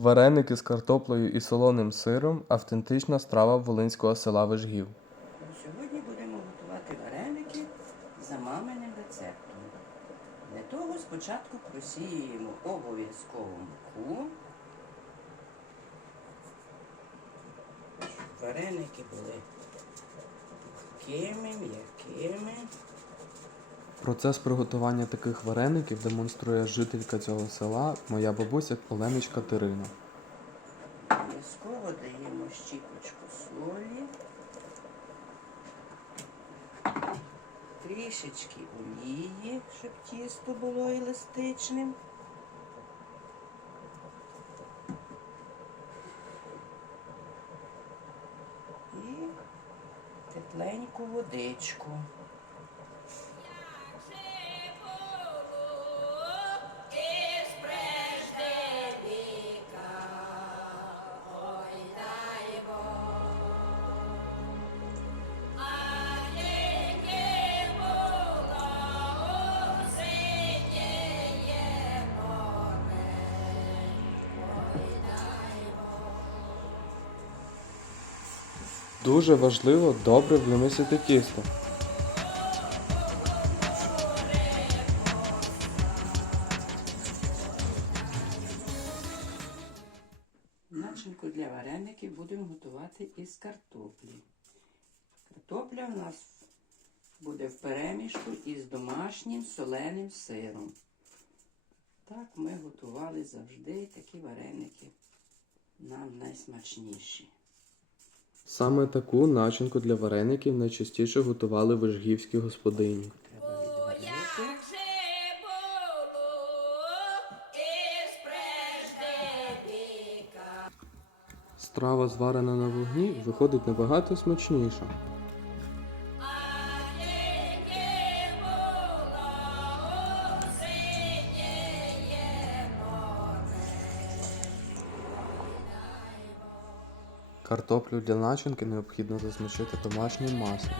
Вареники з картоплею і солоним сиром автентична страва волинського села Вижгів. Сьогодні будемо готувати вареники за маминим рецептом. Для того спочатку просіємо обов'язково муку. Вареники були такими, м'якими. Процес приготування таких вареників демонструє жителька цього села, моя бабуся Оленич Катерина. Обов'язково даємо щіпочку солі. Трішечки олії, щоб тісто було еластичним. І тепленьку водичку. Дуже важливо добре вимісити тісто. Начинку для вареників будемо готувати із картоплі. Картопля в нас буде в перемішку із домашнім соленим сиром. Так ми готували завжди такі вареники. Нам найсмачніші. Саме таку начинку для вареників найчастіше готували вижгівські господині. Страва, зварена на вогні, виходить набагато смачніша. Картоплю для начинки необхідно засмачити домашнім маслом.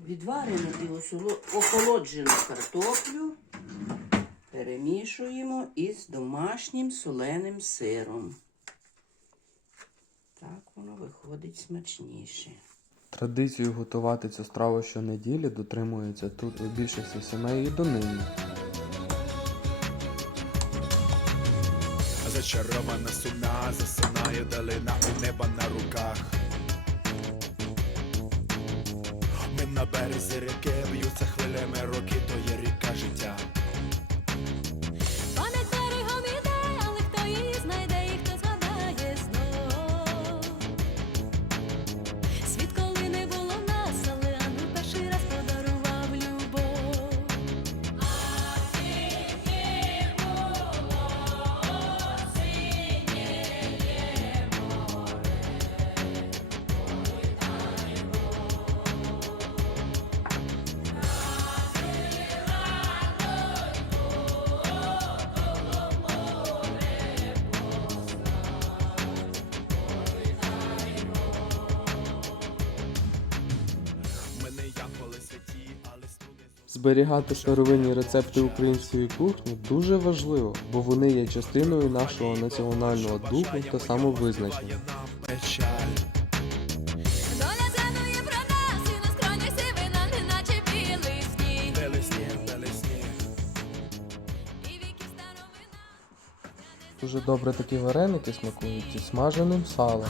Відварену і охолоджену картоплю перемішуємо із домашнім соленим сиром. Так воно виходить смачніше. Традицію готувати цю страву щонеділі дотримується тут у більшості сімей і донині. Зачарована суна засинає далина у неба на руках. Ми на березі ріки б'ються хвилями роки, то є ріка життя. Зберігати старовинні рецепти української кухні дуже важливо, бо вони є частиною нашого національного духу та самовизначення. Дуже добре такі вареники смакують із смаженим салом.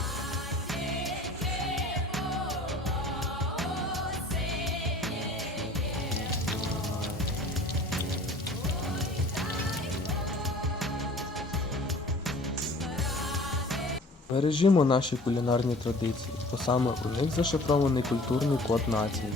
Бережімо наші кулінарні традиції, бо саме у них зашифрований культурний код нації.